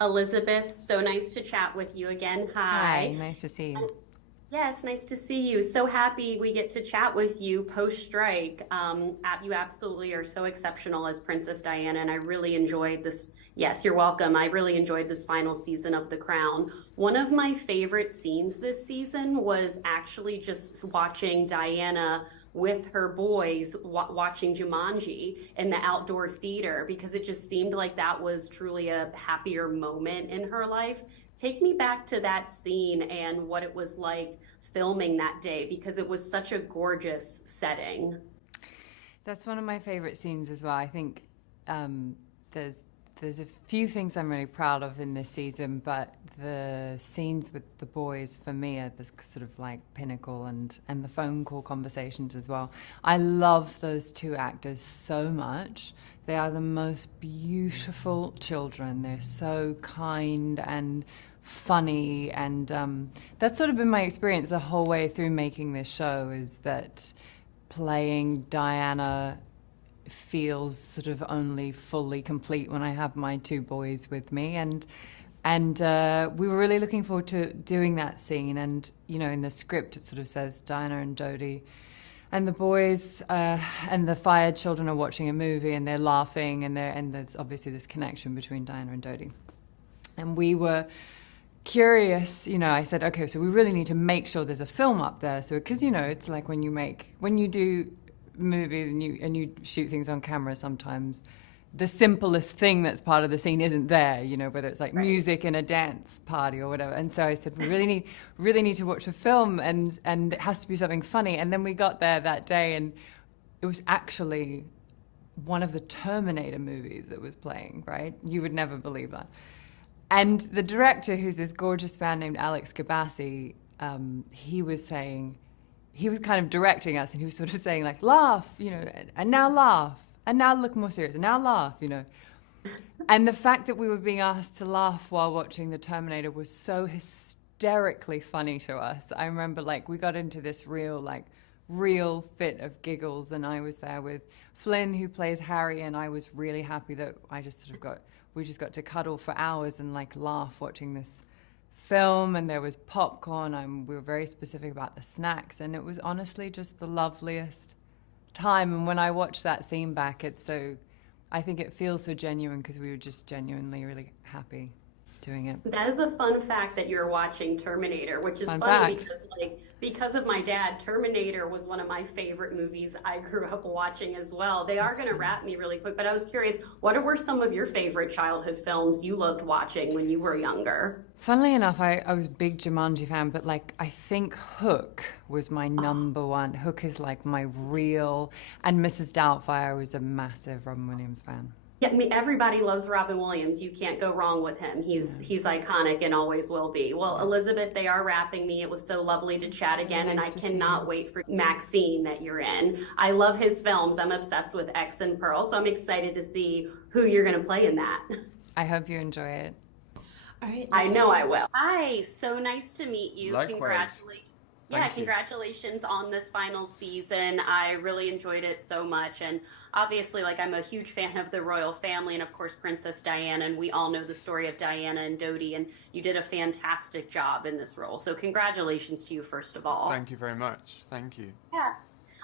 Elizabeth, so nice to chat with you again. Hi, Hi. nice to see you. Yeah, it's nice to see you. So happy we get to chat with you post strike. You absolutely are so exceptional as Princess Diana, and I really enjoyed this. Yes, you're welcome. I really enjoyed this final season of The Crown. One of my favorite scenes this season was actually just watching Diana with her boys watching Jumanji in the outdoor theater because it just seemed like that was truly a happier moment in her life. Take me back to that scene and what it was like filming that day because it was such a gorgeous setting. That's one of my favorite scenes as well. I think um, there's there's a few things I'm really proud of in this season, but the scenes with the boys for me are this sort of like pinnacle, and the phone call conversations as well. I love those two actors so much. They are the most beautiful children. They're so kind and funny, and that's sort of been my experience the whole way through making this show, is that playing Diana feels sort of only fully complete when I have my two boys with me, and we were really looking forward to doing that scene. And in the script it sort of says Diana and Dodi and the boys and the fired children are watching a movie and they're laughing, and there's obviously this connection between Diana and Dodi. And we were curious, I said, okay, so we really need to make sure there's a film up there. So, because, it's like when you do movies and you shoot things on camera, sometimes the simplest thing that's part of the scene isn't there, whether it's like Right. music in a dance party or whatever. And so I said, we really need to watch a film, and it has to be something funny. And then we got there that day, and it was actually one of the Terminator movies that was playing, right? You would never believe that. And the director, who's this gorgeous man named Alex Gabassi, he was kind of directing us, and he was sort of saying, like, laugh, and now laugh, and now look more serious, and now laugh. And the fact that we were being asked to laugh while watching The Terminator was so hysterically funny to us. I remember, like, we got into this real fit of giggles, and I was there with Flynn, who plays Harry, and I was really happy that we just got to cuddle for hours and like laugh watching this film. And there was popcorn, and we were very specific about the snacks, and it was honestly just the loveliest time. And when I watch that scene back, I think it feels so genuine because we were just genuinely really happy doing it. That is a fun fact that you're watching Terminator, which is Fun funny fact. because of my dad, Terminator was one of my favorite movies I grew up watching as well. They are That's going to funny. wrap me really quick, but I was curious, what were some of your favorite childhood films you loved watching when you were younger? Funnily enough, I was a big Jumanji fan, but like I think Hook was my number one. Hook is like my real, and Mrs. Doubtfire was a massive Robin Williams fan. Yeah, I mean, everybody loves Robin Williams. You can't go wrong with him. Yeah. He's iconic and always will be. Well, Yeah. Elizabeth, they are wrapping me. It was so lovely to It's chat really again, and I nice to see you. cannot wait for Maxine that you're in. I love his films. I'm obsessed with X and Pearl, so I'm excited to see who you're going to play in that. I hope you enjoy it. All right, I let's know I will. Hi, so nice to meet you. Likewise. Congratulations. Yeah, Thank you. congratulations on this final season. I really enjoyed it so much. And obviously, like, I'm a huge fan of the royal family and, of course, Princess Diana. And we all know the story of Diana and Dodi. And you did a fantastic job in this role. So, congratulations to you, first of all. Thank you very much. Thank you. Yeah.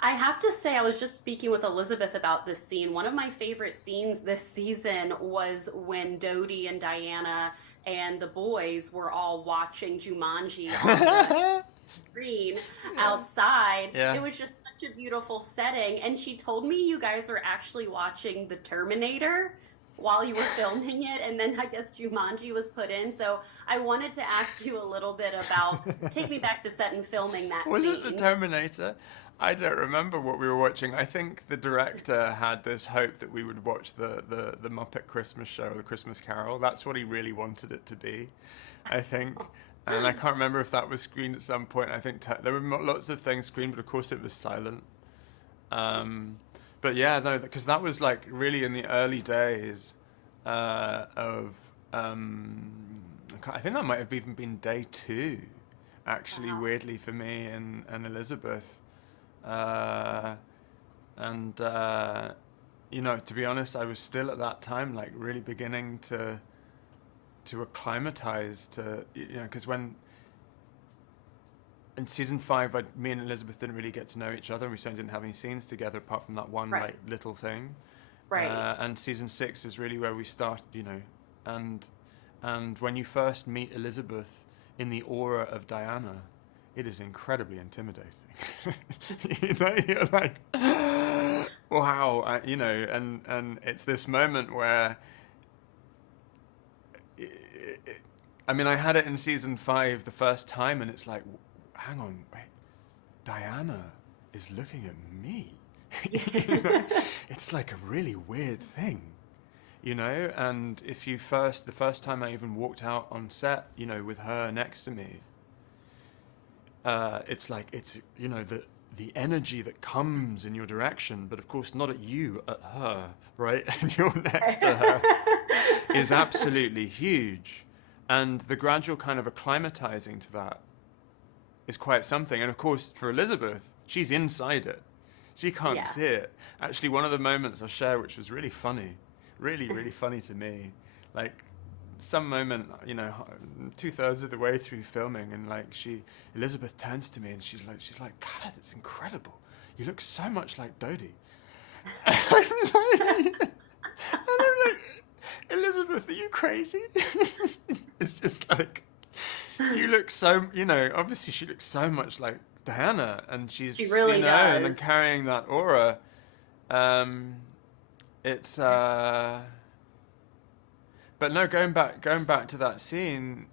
I have to say, I was just speaking with Elizabeth about this scene. One of my favorite scenes this season was when Dodi and Diana and the boys were all watching Jumanji on the screen outside. Yeah. It was just such a beautiful setting. And she told me you guys were actually watching The Terminator while you were filming it. And then I guess Jumanji was put in. So I wanted to ask you a little bit about, take me back to set and filming that Was scene. it the Terminator? I don't remember what we were watching. I think the director had this hope that we would watch the Muppet Christmas show, the Christmas Carol. That's what he really wanted it to be, I think. And I can't remember if that was screened at some point. I think there were lots of things screened, but of course it was silent. But yeah, no, because that was like really in the early days of. I think that might have even been day 2, actually, Wow. weirdly for me and Elizabeth. And to be honest, I was still at that time like really beginning to to acclimatize to, because when in season 5, me and Elizabeth didn't really get to know each other, and we certainly didn't have any scenes together apart from that one like little thing. Right. And season 6 is really where we start, and when you first meet Elizabeth in the aura of Diana, it is incredibly intimidating. You're like, wow, and it's this moment where, I had it in season 5 the first time, and it's like, hang on, wait, Diana is looking at me. It's like a really weird thing, and the first time I even walked out on set, with her next to me, it's like, the energy that comes in your direction, but of course not at you, at her, right? And you're next to her is absolutely huge. And the gradual kind of acclimatizing to that is quite something. And of course, for Elizabeth, she's inside it. She can't see it. Actually, one of the moments I'll share, which was really funny, really, really funny to me, like some moment, 2/3 of the way through filming, and like Elizabeth turns to me and she's like, Khalid, it's incredible. You look so much like Dodi. And I'm like, Elizabeth, are you crazy? It's just like, you look so, obviously she looks so much like Diana, and she really does. And then carrying that aura, it's but no, going back to that scene,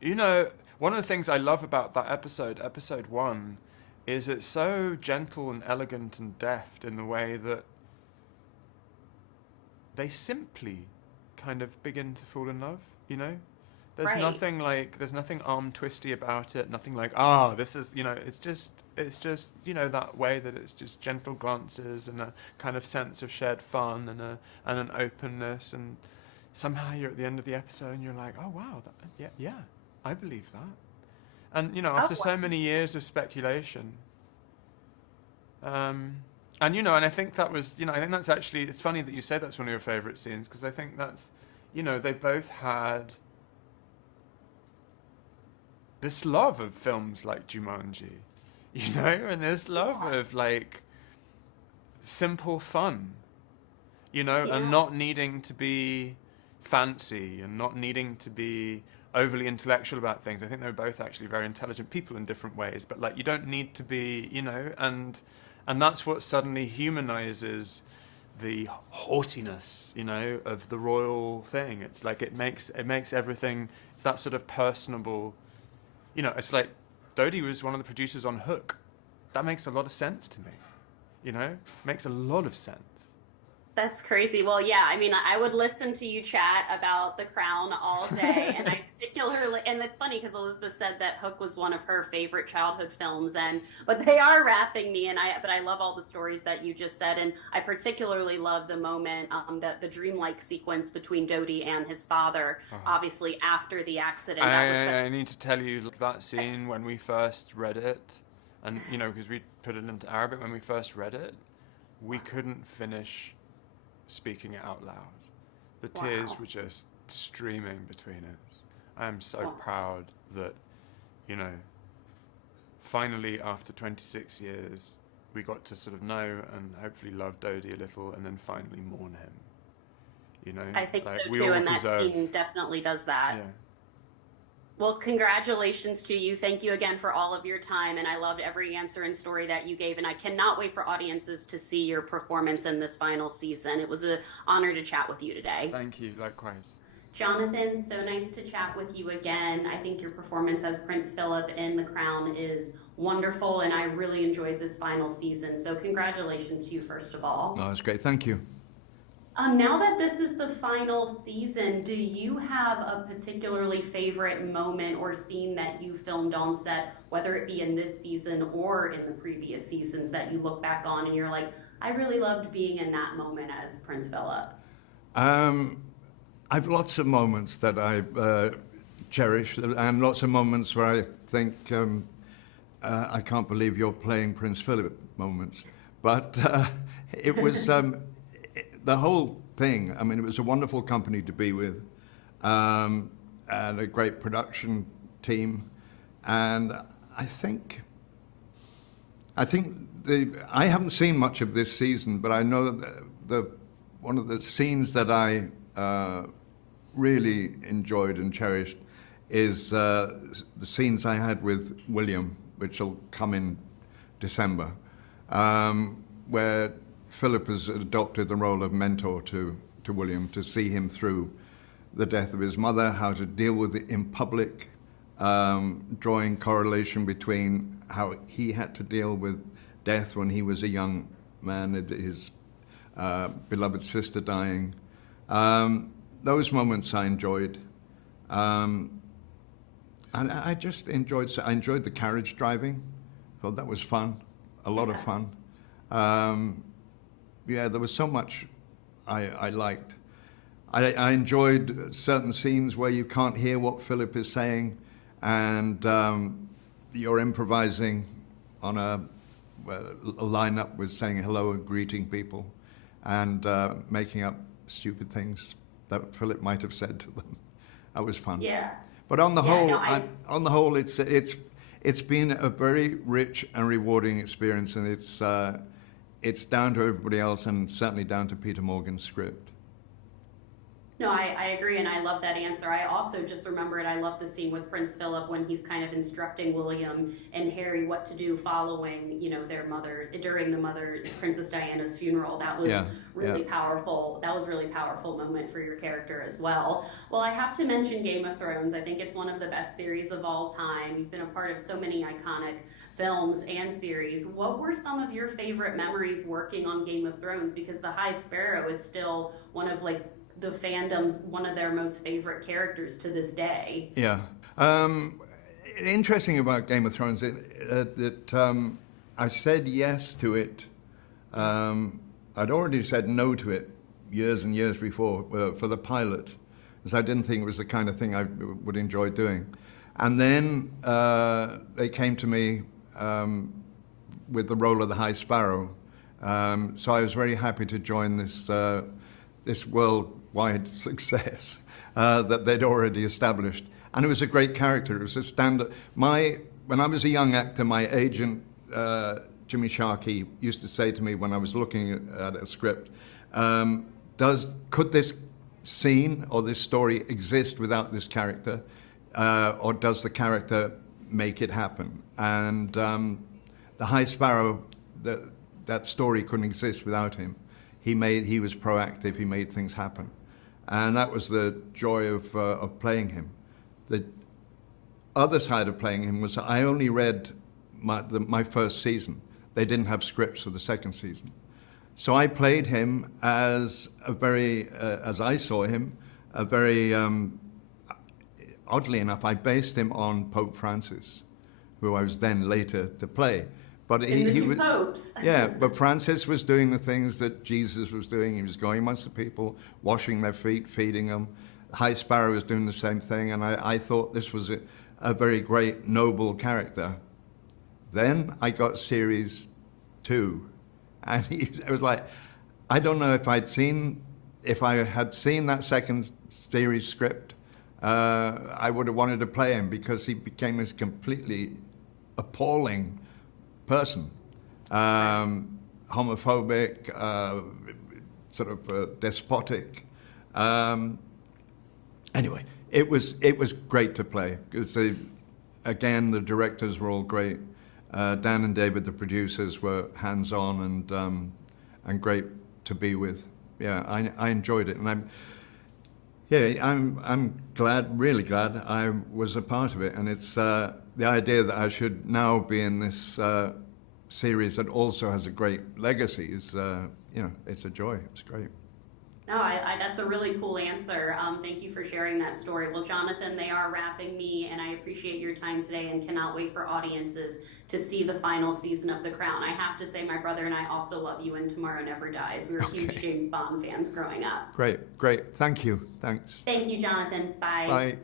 one of the things I love about that episode 1, is it's so gentle and elegant and deft in the way that they simply kind of begin to fall in love, There's nothing there's nothing arm twisty about it, nothing like, this is, it's just, that way that it's just gentle glances and a kind of sense of shared fun and an openness, and somehow you're at the end of the episode and you're like, oh wow, yeah, I believe that. And, after so many years of speculation, and I think that was, I think that's actually, it's funny that you say that's one of your favorite scenes, because I think that's, they both had this love of films like Jumanji, and this love of like simple fun, and not needing to be fancy and not needing to be overly intellectual about things. I think they're both actually very intelligent people in different ways, but like, you don't need to be, and that's what suddenly humanizes the haughtiness, of the royal thing. It's like, it makes everything, it's that sort of personable, it's like Dodi was one of the producers on Hook. That makes a lot of sense to me, makes a lot of sense. That's crazy. Well, yeah, I would listen to you chat about The Crown all day, and I particularly, and it's funny because Elizabeth said that Hook was one of her favorite childhood films, but they are wrapping me, but I love all the stories that you just said, and I particularly love the moment, the dreamlike sequence between Dodi and his father, obviously after the accident. I need to tell you that scene when we first read it, and because we put it into Arabic, when we first read it, we couldn't finish speaking it out loud. The tears were just streaming between us. I am so proud that, finally after 26 years, we got to sort of know and hopefully love Dodi a little, and then finally mourn him. I think so too, and that scene definitely does that. Yeah. Well, congratulations to you. Thank you again for all of your time, and I loved every answer and story that you gave, and I cannot wait for audiences to see your performance in this final season. It was an honor to chat with you today. Thank you, likewise. Jonathan, so nice to chat with you again. I think your performance as Prince Philip in The Crown is wonderful, and I really enjoyed this final season, so congratulations to you first of all. No, that's great. Thank you. Now that this is the final season, do you have a particularly favorite moment or scene that you filmed on set, whether it be in this season or in the previous seasons, that you look back on and you're like, I really loved being in that moment as Prince Philip? I've lots of moments that I cherish, and lots of moments where I think, I can't believe you're playing Prince Philip moments. But it was... the whole thing, it was a wonderful company to be with. and a great production team. And I think I haven't seen much of this season, but I know that one of the scenes that I really enjoyed and cherished is the scenes I had with William, which will come in December, where Philip has adopted the role of mentor to William, to see him through the death of his mother, how to deal with it in public, drawing correlation between how he had to deal with death when he was a young man, his beloved sister dying. Those moments I enjoyed. And I just enjoyed the carriage driving. Thought that was fun, a lot of fun. Yeah, there was so much I liked. I enjoyed certain scenes where you can't hear what Philip is saying, and you're improvising on a lineup with saying hello and greeting people, and making up stupid things that Philip might have said to them. That was fun. Yeah. But on the No, whole, it's been a very rich and rewarding experience, and it's down to everybody else, and certainly down to Peter Morgan's script. No, I agree, and I love that answer. I also just remembered I love the scene with Prince Philip when he's kind of instructing William and Harry what to do following, their mother, during Princess Diana's funeral. That was really powerful. That was a really powerful moment for your character as well. Well, I have to mention Game of Thrones. I think it's one of the best series of all time. You've been a part of so many iconic films and series. What were some of your favorite memories working on Game of Thrones? Because the High Sparrow is still one of the fandom's one of their most favorite characters to this day. Yeah. Interesting about Game of Thrones that I said yes to it. I'd already said no to it years and years before for the pilot, because I didn't think it was the kind of thing I would enjoy doing. And then they came to me with the role of the High Sparrow. So I was very happy to join this worldwide success that they'd already established. And it was a great character. It was a standard. When I was a young actor, my agent, Jimmy Sharkey, used to say to me when I was looking at a script, could this scene or this story exist without this character? Or does the character make it happen? And the High Sparrow, that story couldn't exist without him. He was proactive. He made things happen, and that was the joy of playing him. The other side of playing him was I only read my first season. They didn't have scripts for the second season, so I played him as as I saw him, a very oddly enough, I based him on Pope Francis, who I was then later to play. But he was, popes. Yeah, but Francis was doing the things that Jesus was doing. He was going amongst the people, washing their feet, feeding them. High Sparrow was doing the same thing, and I thought this was a very great, noble character. Then I got series 2, and it was like, I don't know if I had seen that second series script, I would have wanted to play him, because he became this completely appalling person, homophobic, sort of despotic. Anyway, it was great to play, because again the directors were all great. Dan and David, the producers, were hands-on and great to be with. Yeah, I enjoyed it, and I'm glad, really glad I was a part of it, and it's the idea that I should now be in this series that also has a great legacy is, it's a joy. It's great. No, that's a really cool answer. Thank you for sharing that story. Well, Jonathan, they are wrapping me, and I appreciate your time today and cannot wait for audiences to see the final season of The Crown. I have to say, my brother and I also love you, and Tomorrow Never Dies. We were huge James Bond fans growing up. Great. Thank you. Thanks. Thank you, Jonathan. Bye. Bye.